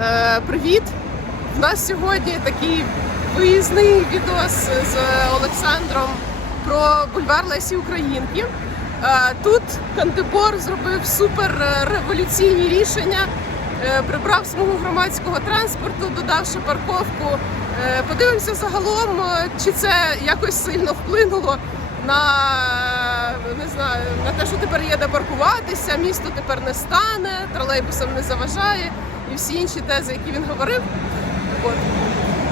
Е, Привіт! У нас сьогодні такий виїзний відос з Олександром про бульвар Лесі Українки. Е, Тут Кантебор зробив супер революційні рішення, е, прибрав смугу громадського транспорту, додавши парковку. Е, Подивимося загалом, е, чи це якось сильно вплинуло на не знаю, на те, що тепер є де паркуватися, місто тепер не стане, тролейбусам не заважає і всі інші тези, які він говорив. От.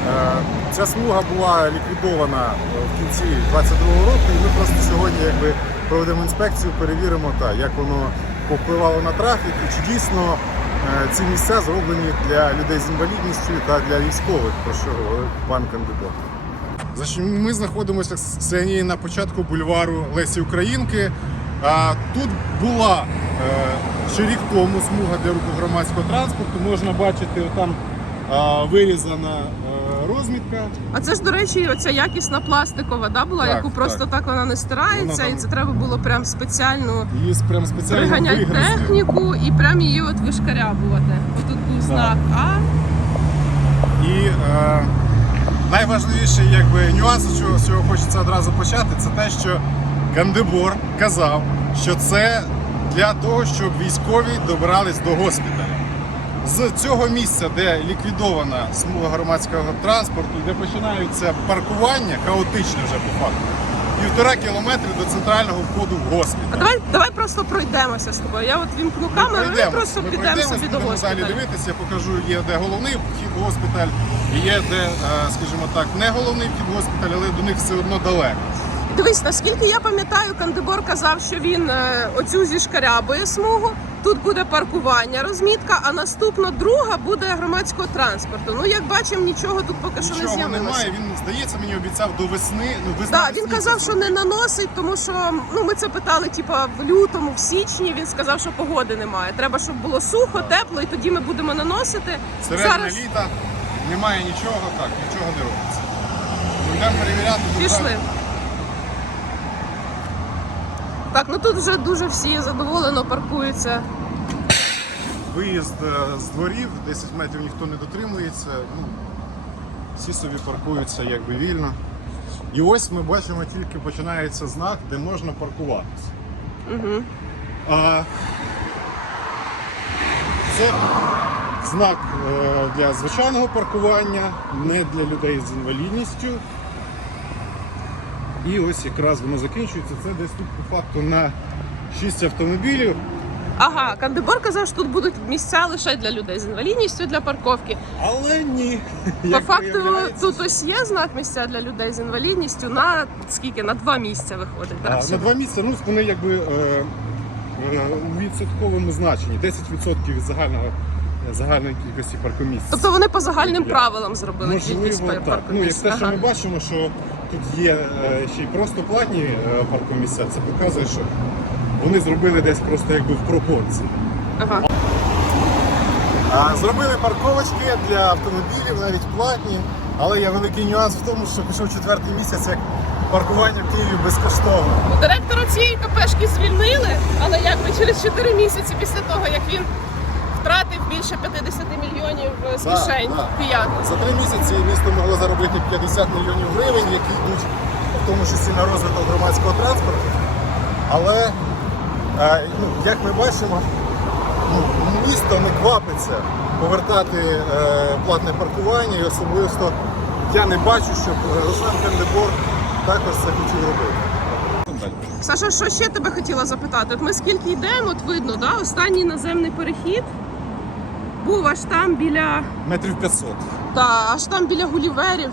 Е, Ця смуга була ліквідована е, в кінці 22-го року, і ми просто сьогодні якби проведемо інспекцію, перевіримо, та, як воно повпливало на трафік і чи дійсно е, ці місця зроблені для людей з інвалідністю та для військових, про що говорив пан кандидат. Значить, ми знаходимося з Ксенією на початку бульвару Лесі Українки. Тут була е, ще рік тому смуга для руху громадського транспорту. Можна бачити, там вирізана е, розмітка. А це ж, до речі, оця якісна пластикова да, була, Так, яку просто так. так, вона не стирається, Вона там- і це треба було прям спеціально Її прям спеціально приганяти техніку і прям її от вишкарябувати. Отут був знак А. І е, найважливіший якби, нюанс, з чого хочеться одразу почати, це те, що Кандебор казав, що це для того, щоб військові добрались до госпіталя. З цього місця, де ліквідована смуга громадського транспорту, де починаються паркування, хаотичне вже по факту, півтора кілометри до центрального входу в А госпіталь. давай, давай просто пройдемося з тобою. Я от вімкну Ми камеру і пройдемось, просто ми підемо собі до далі госпіталю. дивитися, я покажу, є де головний вхід в госпіталь, і є де, е, скажімо так, не головний вхід в госпіталь, але до них все одно далеко. Дивись, наскільки я пам'ятаю, Кандибор казав, що він е, оцю зішкарябує смугу. Тут буде паркування, розмітка, а наступно друга буде громадського транспорту. Ну, як бачимо, нічого тут поки що не Нічого з'явилося. немає. Він здається, мені обіцяв до весни. Ну весна. Так, він казав, що не наносить, тому що ну ми це питали, типа в лютому, в січні. Він сказав, що погоди немає. Треба, щоб було сухо, тепло, і тоді ми будемо наносити. середина Зараз літа немає нічого, так нічого не робиться. Йдемо перевіряти. пішли. Так. Ну тут вже дуже всі задоволено паркуються. Виїзд е, з дворів, 10 метрів ніхто не дотримується. Ну, всі собі паркуються якби вільно. І ось ми бачимо, тільки починається знак, де можна паркуватися. Угу. А, це знак е, для звичайного паркування, не для людей з інвалідністю. І ось якраз воно закінчується. Це десь тут по факту на 6 автомобілів. Ага, Кандибор казав, що тут будуть місця лише для людей з інвалідністю для парковки. Але ні. По факту тут ось є знак місця для людей з інвалідністю на скільки? На два місця виходить. а, так, на два місця ну, вони якби е, е, у відсотковому значенні. 10% від загального, загальної кількості паркомісць. Тобто вони по загальним правилам зробили кількість Можливо, пар- так. Ну, як паркомісць. те, що Ага. ми бачимо, що тут є е, ще й просто платні е, паркомісця, це показує, що вони зробили десь просто якби в пропорції. Ага. Зробили парковочки для автомобілів, навіть платні, але є великий нюанс в тому, що пішов четвертий місяць, як паркування в Києві безкоштовно. Директора цієї кафешки звільнили, але якби через 4 місяці після того, як він втратив більше 50 мільйонів е, з Да, кишень да. киян. За три місяці місто могло заробити 50 мільйонів гривень, які йдуть в тому числі на розвиток громадського транспорту. Але, е, ну, як ми бачимо, ну, місто не квапиться повертати е, платне паркування і особисто я не бачу, щоб е, Руслан Кандебор також це хотів робити. Саша, що ще тебе хотіла запитати? От ми скільки йдемо, от видно, да? останній наземний перехід був аж там біля Метрів 500. Та аж там біля гуліверів.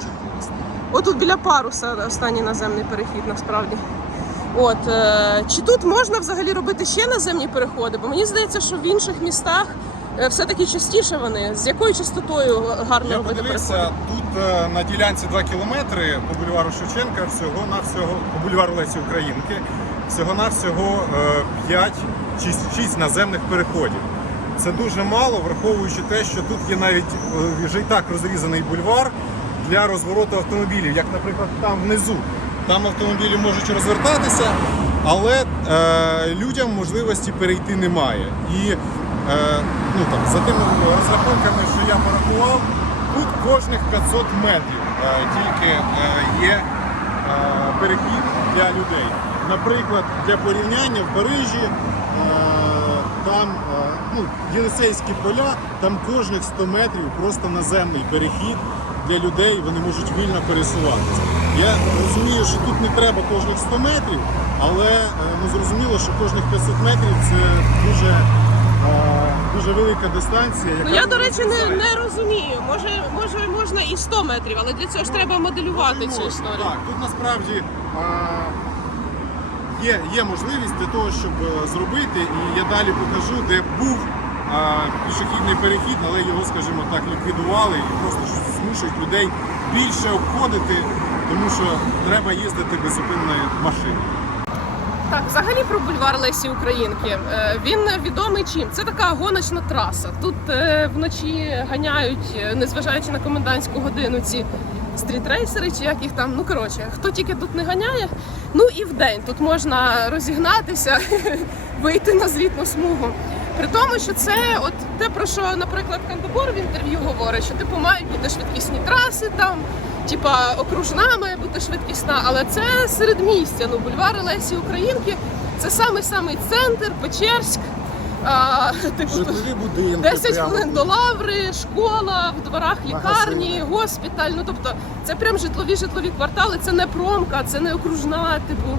Отут біля паруса останній наземний перехід насправді. От е, чи тут можна взагалі робити ще наземні переходи? Бо мені здається, що в інших містах е, все-таки частіше вони. З якою частотою гарно Я робити подивився, переходи? тут е, на ділянці 2 кілометри по бульвару Шевченка, всього на всього по бульвару Лесі Українки, всього на всього 5 чи 6 наземних переходів. Це дуже мало, враховуючи те, що тут є навіть е, вже і так розрізаний бульвар для розвороту автомобілів, як, наприклад, там внизу. Там автомобілі можуть розвертатися, але е, людям можливості перейти немає. І е, ну там за тими розрахунками, що я порахував, тут кожних 500 метрів е, тільки е, є е, перехід для людей. Наприклад, для порівняння в Парижі. е, Там е, ну, Єлисейські поля, там кожних 100 метрів просто наземний перехід для людей, вони можуть вільно пересуватися. Я розумію, що тут не треба кожних 100 метрів, але е, ну, зрозуміло, що кожних 500 метрів це дуже, е, дуже велика дистанція. Яка Ну я, до речі, не, не розумію. Може, може, можна і 100 метрів, але для цього ж треба моделювати цю історію. Так, тут насправді а, є, є можливість для того, щоб е, зробити, і я далі покажу, де був а, пішохідний перехід, але його, скажімо так, ліквідували і просто змушують людей більше обходити, тому що треба їздити беззупинною машиною. Так, взагалі про бульвар Лесі Українки. Е, Він відомий чим? Це така гоночна траса. Тут е, вночі ганяють, е, незважаючи на комендантську годину, ці стрітрейсери, чи як їх там. Ну коротше, хто тільки тут не ганяє. Ну і в день тут можна розігнатися, вийти на злітну смугу. При тому, що це от те, про що, наприклад, Кандебор в інтерв'ю говорить, що типу мають бути швидкісні траси там, типа окружна має бути швидкісна, але це середмістя. Ну, бульвар Лесі Українки це самий самий центр, Печерськ. А, типу, Житлові будинки. 10 прямо хвилин до лаври, школа, в дворах лікарні, Магазини. госпіталь. Ну тобто це прям житлові житлові квартали, це не промка, це не окружна, типу.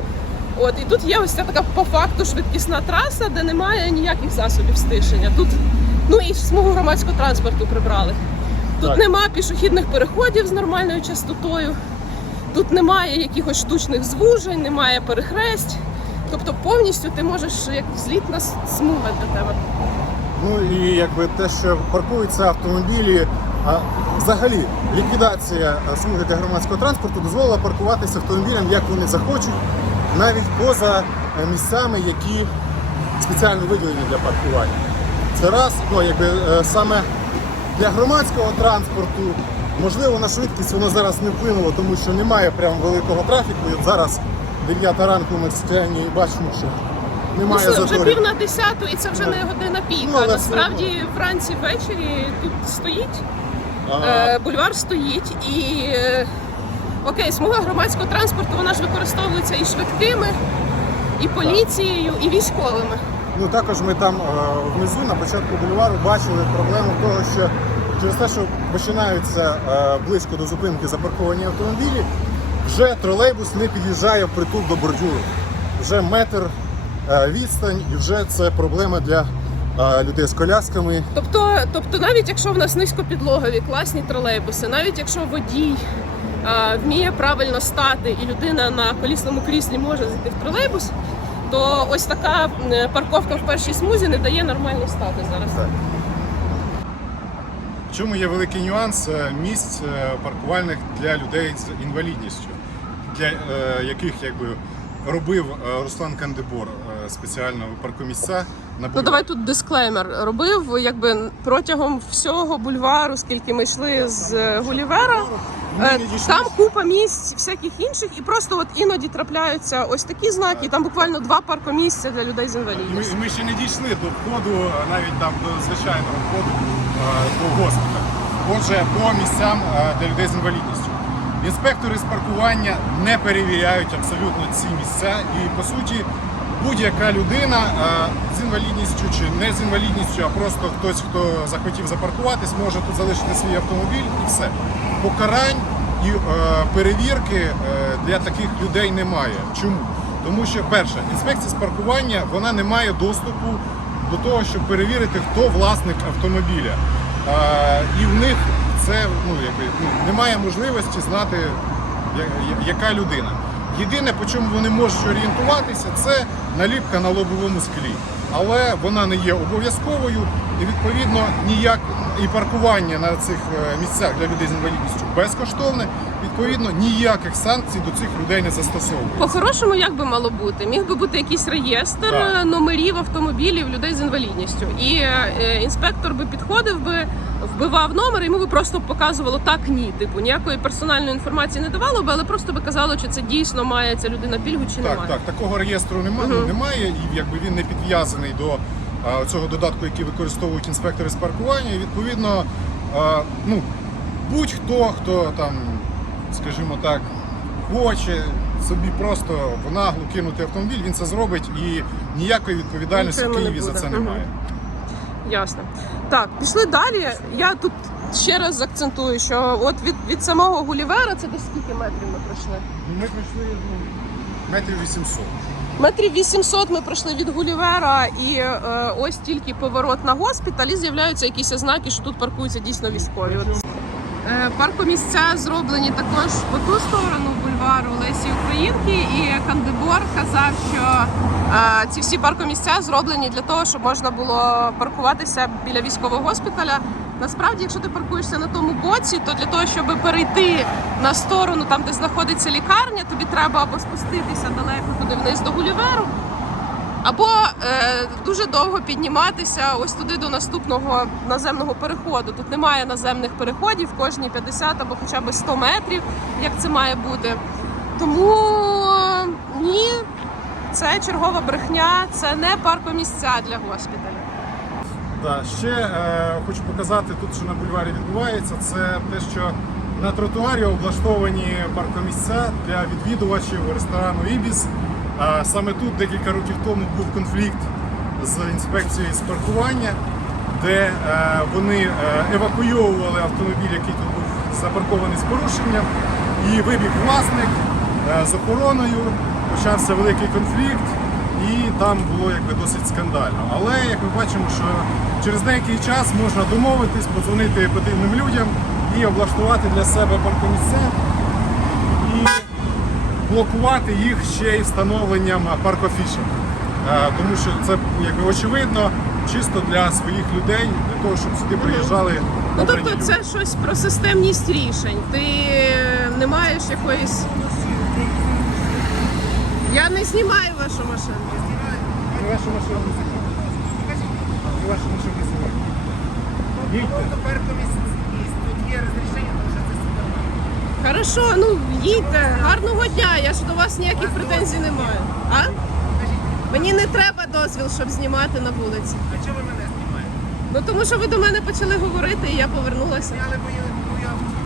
От і тут є ось ця така по факту швидкісна траса, де немає ніяких засобів стишення. Тут ну і смугу громадського транспорту прибрали. Тут Так. нема пішохідних переходів з нормальною частотою. Тут немає якихось штучних звужень, немає перехресть. Тобто повністю ти можеш як злітна с- смуга для тебе. Ну і якби те, що паркуються автомобілі, а взагалі ліквідація смуги для громадського транспорту дозволила паркуватися автомобілям, як вони захочуть, навіть поза е, місцями, які спеціально виділені для паркування. Це раз, ну якби е, саме для громадського транспорту, можливо, на швидкість воно зараз не вплинуло, тому що немає прям великого трафіку. І зараз 9 ранку ми в стані і бачимо, що Ну, немає що, вже пів на десяту, і це вже не година пік. Ну, але насправді вранці ввечері тут стоїть, А, е, бульвар стоїть і. е, Окей, смуга громадського транспорту вона ж використовується і швидкими, і поліцією, і військовими. Ну також ми там е, внизу на початку бульвару бачили проблему того, що через те, що починаються близько до зупинки запарковані автомобілі, вже тролейбус не під'їжджає впритул до бордюру. Вже метр е, відстань, і вже це проблема для е, людей з колясками. Тобто, тобто, навіть якщо в нас низькопідлогові класні тролейбуси, навіть якщо водій е, вміє правильно стати і людина на колісному кріслі може зайти в тролейбус, то ось така парковка в першій смузі не дає нормально стати зараз. Так. В чому є великий нюанс місць паркувальних для людей з інвалідністю, для е, яких якби робив е, Руслан Кандибор е, спеціально паркомісця на Ну давай тут дисклеймер. Робив якби протягом всього бульвару, скільки ми йшли з Гулівера. Ми дійшли Там купа місць всяких інших, і просто от іноді трапляються ось такі знаки. Там буквально два паркомісця для людей з інвалідністю. ми ще не дійшли до входу, навіть там до звичайного входу до госпіталю. Отже, по місцям для людей з інвалідністю. Інспектори з паркування не перевіряють абсолютно ці місця, і по суті будь-яка людина е, з інвалідністю чи не з інвалідністю, а просто хтось, хто захотів запаркуватись, може тут залишити свій автомобіль і все. Покарань і е, перевірки е, для таких людей немає. Чому? Тому що перше, інспекція з паркування вона не має доступу до того, щоб перевірити, хто власник автомобіля. І в них це ну, якби, ну, немає можливості знати, я- я- яка людина. Єдине, по чому вони можуть орієнтуватися, це наліпка на лобовому склі. Але вона не є обов'язковою і відповідно ніяк і паркування на цих е, місцях для людей з інвалідністю безкоштовне. Відповідно, ніяких санкцій до цих людей не застосовується. По-хорошому, як би мало бути? Міг би бути якийсь реєстр Так. е, номерів автомобілів людей з інвалідністю. І е, інспектор би підходив би, вбивав номер, йому би просто показувало так, ні. Типу ніякої персональної інформації не давало би, але просто би казало, чи це дійсно має ця людина пільгу чи Так, немає. так, такого реєстру немає, Мгм. немає, і якби він не підв'язаний до а, цього додатку, який використовують інспектори з паркування. І відповідно, а, ну, будь-хто, хто там, скажімо так, хоче собі просто в наглу кинути автомобіль, він це зробить і ніякої відповідальності в Нічого не Києві за буде. це Мгм. немає. Ясно. Так, пішли далі. Я тут ще раз акцентую, що от від, від самого Гулівера це десь скільки метрів ми пройшли? Ми пройшли ну, метрів 800. Метрів 800 ми пройшли від Гулівера, і е, ось тільки поворот на госпіталь, і з'являються якісь ознаки, що тут паркуються дійсно військові. От. Е, паркомісця зроблені також по ту сторону бульвару Лесі Українки, і Кандибор казав, що а, ці всі паркомісця зроблені для того, щоб можна було паркуватися біля військового госпіталя. Насправді, якщо ти паркуєшся на тому боці, то для того, щоб перейти на сторону, там де знаходиться лікарня, тобі треба або спуститися далеко туди вниз до Гуліверу, або е, дуже довго підніматися ось туди до наступного наземного переходу. Тут немає наземних переходів, кожні 50 або хоча б 100 метрів, як це має бути. Тому ні, це чергова брехня, це не паркомісця для госпіталя. Да, ще е, хочу показати тут, що на бульварі відбувається, це те, що на тротуарі облаштовані паркомісця для відвідувачів ресторану Ібіс. Саме тут декілька років тому був конфлікт з інспекцією з паркування, де е, вони е, евакуйовували автомобіль, який тут був запаркований з порушенням, і вибіг власник е, з охороною. Почався великий конфлікт, і там було якби досить скандально. Але як ми бачимо, що через деякий час можна домовитись, подзвонити потрібним людям і облаштувати для себе паркомісця і блокувати їх ще й встановленням паркофішок. Е, Тому що це якби очевидно чисто для своїх людей, для того, щоб сюди приїжджали. Ну тобто люди. це щось про системність рішень. Ти не маєш якоїсь. Я не знімаю вашу машину. Ми вашу машину не знімаємо. Ми вашу машину не. Їдьте. Тепер комісія тут є розрішення, тому що це супермаркет. Хорошо, ну їдьте. Гарного дня. Я ж до вас ніяких претензій не маю. А? Мені не треба дозвіл, щоб знімати на вулиці. А чого ви мене знімаєте? Ну тому що ви до мене почали говорити, і я повернулася. Зняли мою мою автівку.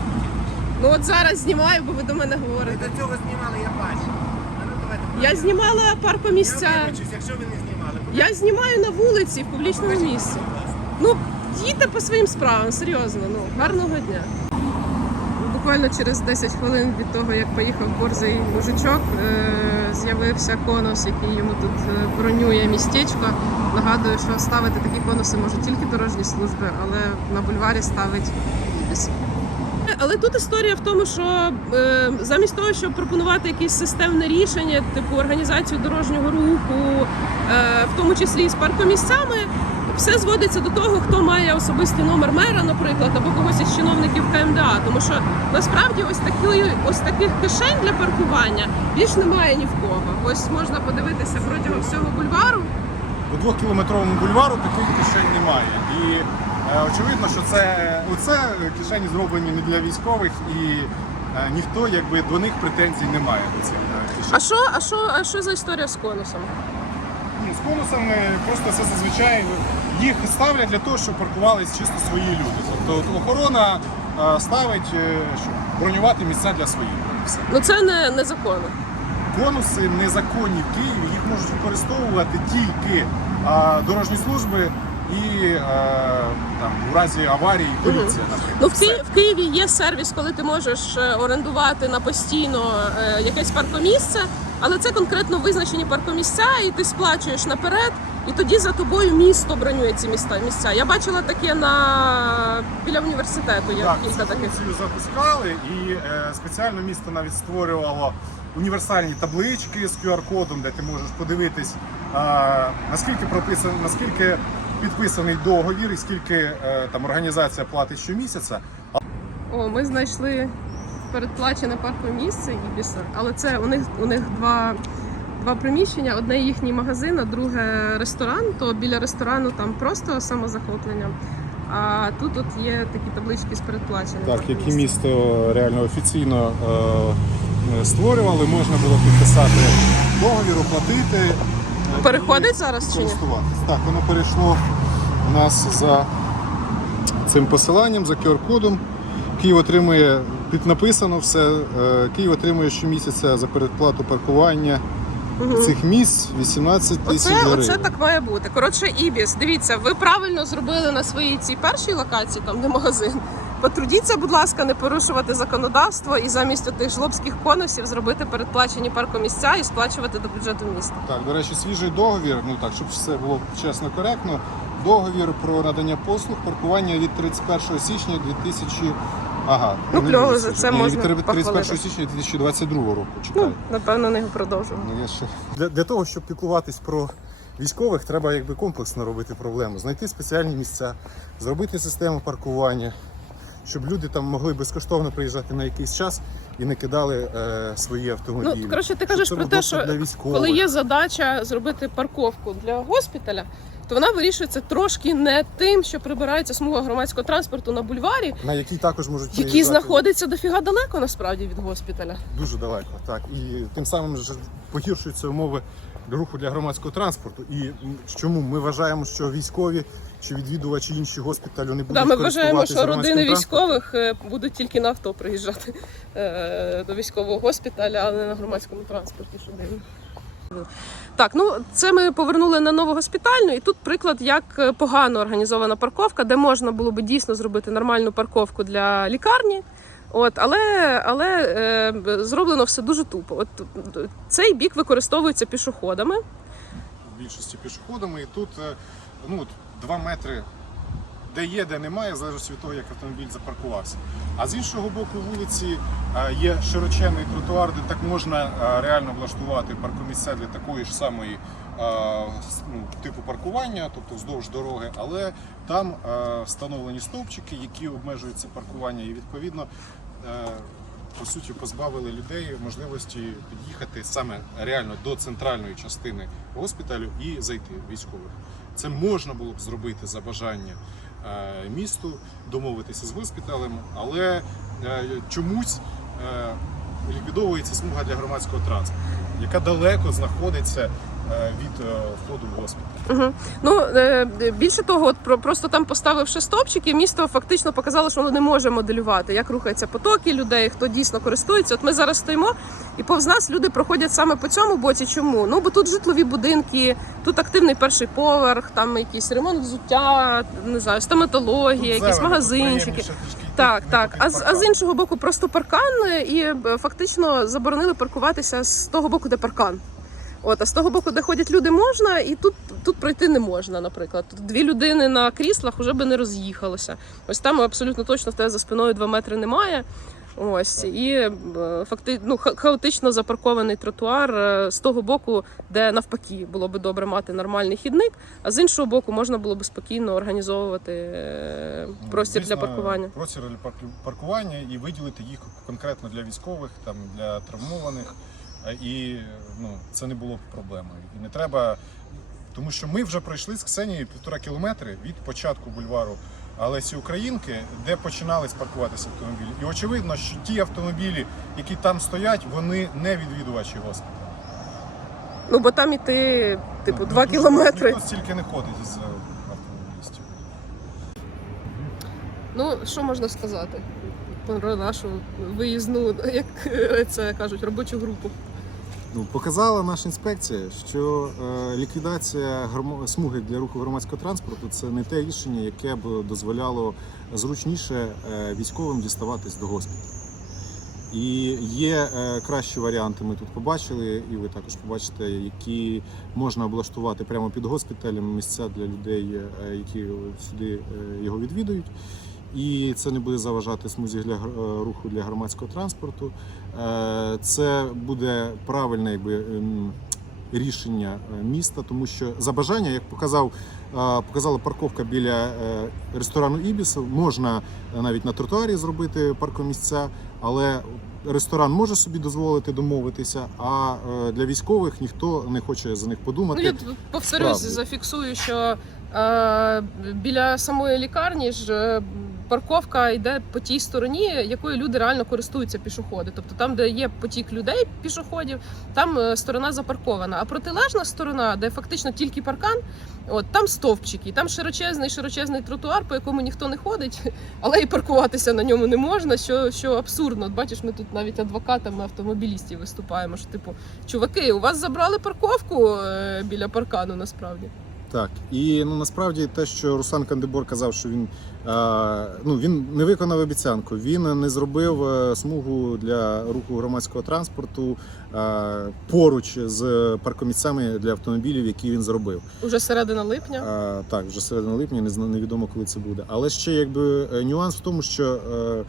Ну от зараз знімаю, бо ви до мене говорите. Ви до цього знімали, я бачив. А ну давайте. Я знімала паркомісця. Я вибачусь, якщо ви не знімали. Я знімаю на вулиці в публічному місці. Ну, їдьте по своїм справам, серйозно. Ну, гарного дня. Буквально через 10 хвилин від того, як поїхав борзий мужичок, е, з'явився конус, який йому тут е, бронює містечко. Нагадую, що ставити такі конуси можуть тільки дорожні служби, але на бульварі ставить ібіс. Але тут історія в тому, що е, замість того, щоб пропонувати якесь системне рішення, типу організацію дорожнього руху, е, в тому числі і з паркомісцями, все зводиться до того, хто має особистий номер мера, наприклад, або когось із чиновників КМДА. Тому що насправді ось такі ось таких кишень для паркування більш немає ні в кого. Ось можна подивитися протягом всього бульвару. По двохкілометровому бульвару таких кишень немає. І е, очевидно, що це оце кишені зроблені не для військових, і е, ніхто якби до них претензій не має до цих е, кишень. А що, а що, а що за історія з конусом? Ні, з конусами просто це зазвичай їх ставлять для того, щоб паркувались чисто свої люди. Тобто охорона е, ставить, е, щоб бронювати місця для своїх. Все. Ну це не незаконно. Бонуси незаконні в Києві, їх можуть використовувати тільки дорожні служби і е, там, в разі аварії поліція, наприклад. Ну в, Ки... в Києві є сервіс, коли ти можеш е, орендувати на постійно е, якесь паркомісце, але це конкретно визначені паркомісця, і ти сплачуєш наперед, і тоді за тобою місто бронює ці міста місця. Я бачила таке на біля університету. Є Так, кілька цю таких. функцію запускали, і е, спеціально місто навіть створювало універсальні таблички з QR-кодом, де ти можеш подивитись, е, наскільки прописано, наскільки підписаний договір і скільки е, там організація платить щомісяця. О, ми знайшли передплачене паркомісце Ібіса, але це у них у них два. Два приміщення: одне їхній магазин, а друге ресторан. То біля ресторану там просто самозахоплення. А тут от є такі таблички з передплаченим. Так, які місто реально офіційно е, створювали, можна було підписати договір, оплатити. Переходить зараз чи ні? Так, воно перейшло у нас за цим посиланням, за QR-кодом. Київ отримує, тут написано все, е, Київ отримує щомісяця за передплату паркування цих місць 18 тисяч Оце, гривень. оце так має бути. Коротше, Ібіс, дивіться, ви правильно зробили на своїй цій першій локації, там де магазин. Потрудіться, будь ласка, не порушувати законодавство і замість тих жлобських конусів зробити передплачені паркомісця і сплачувати до бюджету міста. Так, до речі, свіжий договір, ну так, щоб все було чесно коректно. Договір про надання послуг паркування від 31 січня 2000... Ага, Ну, кльово, за це можна від 31 похвалити. січня 2022 року. Чекай. Ну, напевно, не продовжимо. Ну, я ще... для, для того, щоб піклуватись про військових, треба якби комплексно робити проблему. Знайти спеціальні місця, зробити систему паркування, щоб люди там могли безкоштовно приїжджати на якийсь час і не кидали е, свої автомобілі. Ну, коротше, ти Щоб кажеш це про те, що для військових. коли є задача зробити парковку для госпіталя, то вона вирішується трошки не тим, що прибирається смуга громадського транспорту на бульварі, на який також можуть який приїжджати знаходиться дофіга далеко насправді від госпіталя. дуже далеко. Так і тим самим ж погіршуються умови руху для громадського транспорту. І чому ми вважаємо, що військові чи відвідувачі інші госпіталю не будуть Да, ми вважаємо, що родини військових е, будуть тільки на авто приїжджати е, до військового госпіталя, а не на громадському транспорті. Що дивно. Так, ну це ми повернули на новогоспітальну, і тут приклад, як е, погано організована парковка, де можна було би дійсно зробити нормальну парковку для лікарні. От, але але е, зроблено все дуже тупо. От цей бік використовується пішоходами. в більшості пішоходами. І тут е, ну, от, два метри де є, де немає, залежить від того, як автомобіль запаркувався. А з іншого боку вулиці е, є широченний тротуар, де так можна е, реально влаштувати паркомісця для такої ж самої ну, типу паркування, тобто вздовж дороги, але там встановлені стовпчики, які обмежують це паркування, і відповідно. Е, по суті, позбавили людей можливості під'їхати саме реально до центральної частини госпіталю і зайти військових. Це можна було б зробити за бажання е, місту, домовитися з госпіталем, але е, чомусь ліквідовується смуга для громадського транспорту, яка далеко знаходиться від е, входу в госпіталь. Угу. Ну е, більше того, от про просто там поставивши стовпчики, місто фактично показало, що воно не може моделювати, як рухаються потоки людей, хто дійсно користується. От ми зараз стоїмо, і повз нас люди проходять саме по цьому боці. Чому? Ну бо тут житлові будинки, тут активний перший поверх, там якийсь ремонт взуття, не знаю, стоматологія, Тут якісь магазинчики. Так, так. А з, а з іншого боку, просто паркан, е, і е, фактично заборонили паркуватися з того боку, де паркан. От, а з того боку, де ходять люди, можна, і тут, тут пройти не можна, наприклад. Тут дві людини на кріслах вже би не роз'їхалося. Ось там абсолютно точно в тебе за спиною 2 метри немає. Ось і е, факти, ну, хаотично запаркований тротуар е, з того боку, де навпаки було би добре мати нормальний хідник, а з іншого боку можна було би спокійно організовувати е, Ну, простір для паркування. Простір для парк- паркування і виділити їх конкретно для військових, там для травмованих. Е, І ну, це не було б проблемою. І не треба. Тому що ми вже пройшли з Ксенією півтора кілометри від початку бульвару Лесі Українки, де починали паркуватися автомобілі. І очевидно, що ті автомобілі, які там стоять, вони не відвідувачі госпіталю. Ну бо там іти, типу, Ну, 2 дуже кілометри. Ніхто стільки не ходить з автомобілістів. Ну, що можна сказати про нашу виїзну, як е, це кажуть, робочу групу. Ну, показала наша інспекція, що е, ліквідація громо- смуги для руху громадського транспорту це не те рішення, яке б дозволяло зручніше е, військовим діставатись до госпіталю. І є е, кращі варіанти. Ми тут побачили, і ви також побачите, які можна облаштувати прямо під госпіталем місця для людей, е, які сюди е, його відвідують. І це не буде заважати смузі для е, руху для громадського транспорту. Е, Це буде правильне якби, ем, рішення е, міста, тому що за бажання, як показав, показала парковка біля ресторану Ібіс, можна навіть на тротуарі зробити паркомісця, але ресторан може собі дозволити домовитися, а для військових ніхто не хоче за них Ну, подумати. я повторюсь, Справді. зафіксую, що е, біля самої лікарні ж парковка йде по тій стороні, якою люди реально користуються пішоходи. Тобто там, де є потік людей, пішоходів, там е, сторона запаркована. А протилежна сторона, де фактично тільки паркан, от там стовпчики, там широчезний, широчезний тротуар, по якому ніхто не ходить, але і паркуватися на ньому не можна. Що, що абсурдно. От бачиш, ми тут навіть адвокатами автомобілістів виступаємо. Що типу, чуваки, у вас забрали парковку е, біля паркану насправді. Так, і ну насправді те, що Руслан Кандибор казав, що він, е, ну, він не виконав обіцянку, він не зробив е, смугу для руху громадського транспорту е, поруч з паркомісцями для автомобілів, які він зробив. Уже середина липня. А, так, вже середина липня, не невідомо, коли це буде. Але ще якби е, нюанс в тому, що е,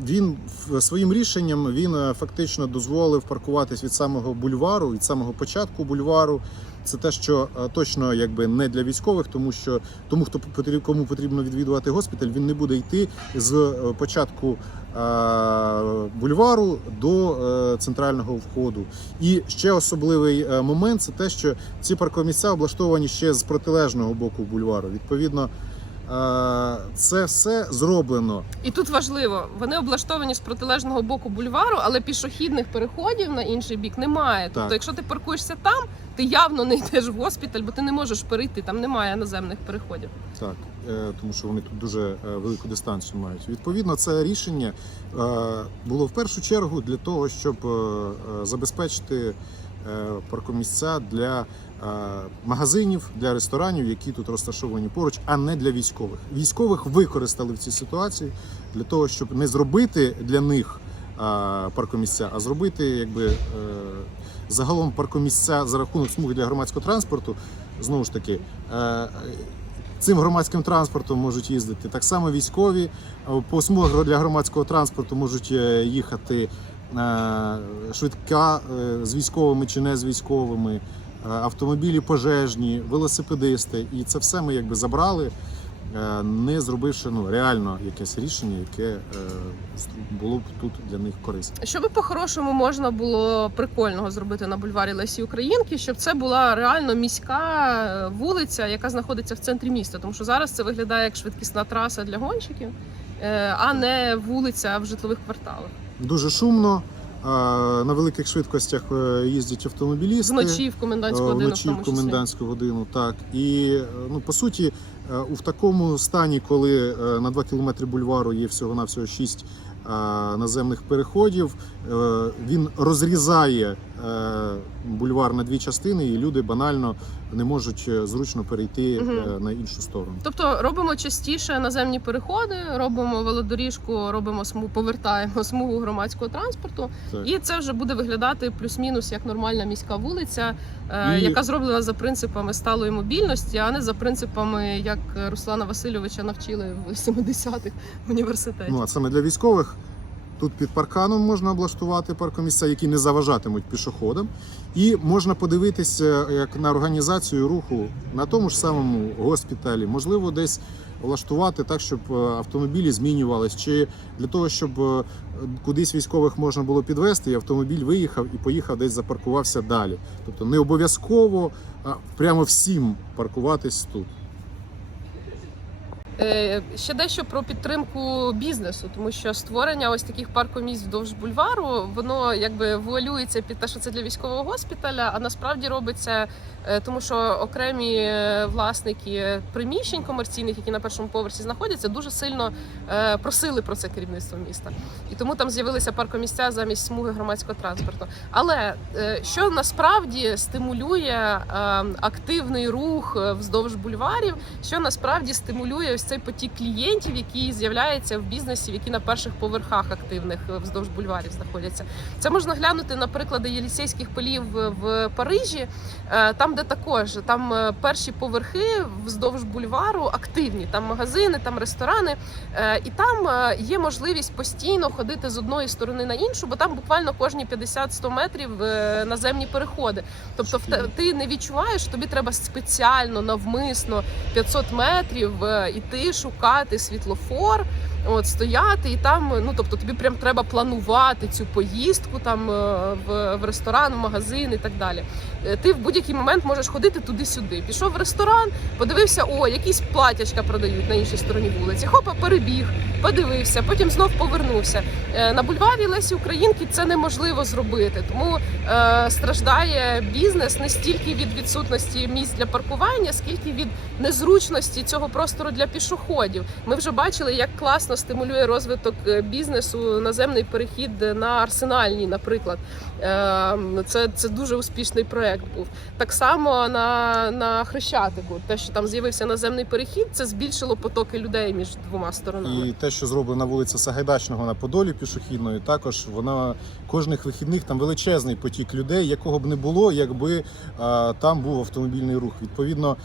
він своїм рішенням він е, фактично дозволив паркуватись від самого бульвару, від самого початку бульвару. Це те, що е, точно якби не для військових, тому що тому, хто потріб, кому потрібно відвідувати госпіталь, він не буде йти з е, початку е, бульвару до центрального входу. І ще особливий момент це те, що ці паркомісця облаштовані ще з протилежного боку бульвару. Відповідно, це все зроблено. І тут важливо, вони облаштовані з протилежного боку бульвару, але пішохідних переходів на інший бік немає. Тобто, якщо ти паркуєшся там, ти явно не йдеш в госпіталь, бо ти не можеш перейти, там немає наземних переходів. Так, е, тому що вони тут дуже е, велику дистанцію мають. Відповідно, це рішення е, було в першу чергу для того, щоб забезпечити паркомісця для магазинів, для ресторанів, які тут розташовані поруч, а не для військових. Військових використали в цій ситуації для того, щоб не зробити для них паркомісця, а зробити якби е, загалом паркомісця за рахунок смуги для громадського транспорту. Знову ж таки, е, Цим громадським транспортом можуть їздити так само військові. По смугах для громадського транспорту можуть е, їхати швидка з військовими чи не з військовими, автомобілі пожежні, велосипедисти. І це все ми якби забрали, не зробивши ну, реально якесь рішення, яке е, було б тут для них корисне. Що би по-хорошому можна було прикольного зробити на бульварі Лесі Українки, щоб це була реально міська е, вулиця, яка знаходиться в центрі міста. Тому що зараз це виглядає як швидкісна траса для гонщиків, е, а не вулиця в житлових кварталах. Дуже шумно. На великих швидкостях е, їздять автомобілісти. Вночі в комендантську Е, годину, в вночі в комендантську годину. Так і е, ну по суті, у в такому стані, коли на 2 кілометри бульвару є всього навсього 6 наземних переходів, він розрізає бульвар на дві частини, і люди банально не можуть е, зручно перейти е, на іншу сторону. Тобто робимо частіше наземні переходи, робимо велодоріжку, робимо смугу, повертаємо смугу громадського транспорту, Так. і це вже буде виглядати плюс-мінус як нормальна міська вулиця, е, І- яка зроблена за принципами сталої мобільності, а не за принципами, як Руслана Васильовича навчили в 70-х в університеті. Ну а саме для військових тут під парканом можна облаштувати паркомісця, які не заважатимуть пішоходам. І можна подивитися як на організацію руху на тому ж самому госпіталі, можливо, десь влаштувати так, щоб е, автомобілі змінювались, чи для того, щоб е, кудись військових можна було підвести, і автомобіль виїхав і поїхав десь запаркувався далі. Тобто не обов'язково прямо всім паркуватись тут. Е, Ще дещо про підтримку бізнесу, тому що створення ось таких паркомісць вздовж бульвару, воно якби вуалюється під те, що це для військового госпіталя, а насправді робиться, тому що окремі е, власники приміщень комерційних, які на першому поверсі знаходяться, дуже сильно е, просили про це керівництво міста. І тому там з'явилися паркомісця замість смуги громадського транспорту. Але е, що насправді стимулює е, активний рух е, вздовж бульварів, що насправді стимулює ось цей потік клієнтів, який з'являється в бізнесі, які на перших поверхах активних е, вздовж бульварів знаходяться. Це можна глянути на приклади Єлісейських полів в- Парижі, е, там, де також там е, перші поверхи вздовж бульвару активні. Там магазини, там ресторани, Е, і там е, є можливість постійно ходити з одної сторони на іншу, бо там буквально кожні 50-100 метрів наземні переходи. Тобто, ти не відчуваєш, що тобі треба спеціально навмисно 500 метрів іти шукати світлофор, от стояти і там. Ну тобто тобі прям треба планувати цю поїздку там е, в, в ресторан, в магазин і так далі. Е, Ти в будь-який момент можеш ходити туди-сюди. Пішов в ресторан, подивився, о, якісь платячка продають на іншій стороні вулиці. Хопа, перебіг, подивився, потім знов повернувся. Е, На бульварі Лесі Українки це неможливо зробити, тому е, страждає бізнес не стільки від відсутності місць для паркування, скільки від незручності цього простору для пішоходів. Ми вже бачили, як класно стимулює розвиток е, бізнесу наземний перехід на арсенальній, наприклад. Е, Це, це дуже успішний проект був. Так само на, на Хрещатику, те, що там з'явився наземний перехід, це збільшило потоки людей між двома сторонами. І те, що зроблена вулиця Сагайдачного на Подолі пішохідною, також вона кожних вихідних там величезний потік людей, якого б не було, якби е, там був автомобільний рух. Відповідно,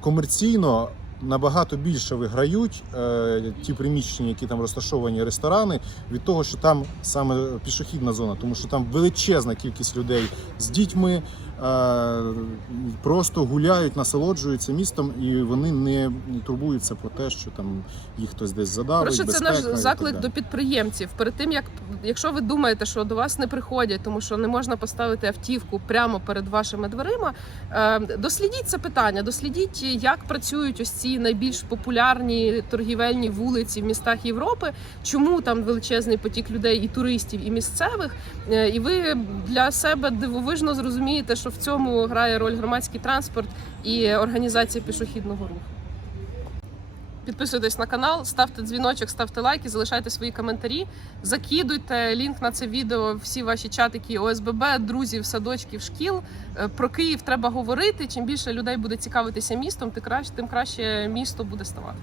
комерційно. Набагато більше виграють е, ті приміщення, які там розташовані ресторани, від того, що там саме пішохідна зона, тому що там величезна кількість людей з дітьми просто гуляють, насолоджуються містом, і вони не турбуються про те, що там їх хтось десь задавить. Коротше, це наш заклик до підприємців. Перед тим як якщо ви думаєте, що до вас не приходять, тому що не можна поставити автівку прямо перед вашими дверима. е, Дослідіть це питання, дослідіть, як працюють ось ці найбільш популярні торгівельні вулиці в містах Європи, чому там величезний потік людей і туристів, і місцевих. Е, І ви для себе дивовижно зрозумієте, що в цьому грає роль громадський транспорт і організація пішохідного руху. Підписуйтесь на канал, ставте дзвіночок, ставте лайки, залишайте свої коментарі, закидуйте лінк на це відео, всі ваші чатики ОСББ, друзів, садочків, шкіл. Е, Про Київ треба говорити. Чим більше людей буде цікавитися містом, тим краще місто буде ставати.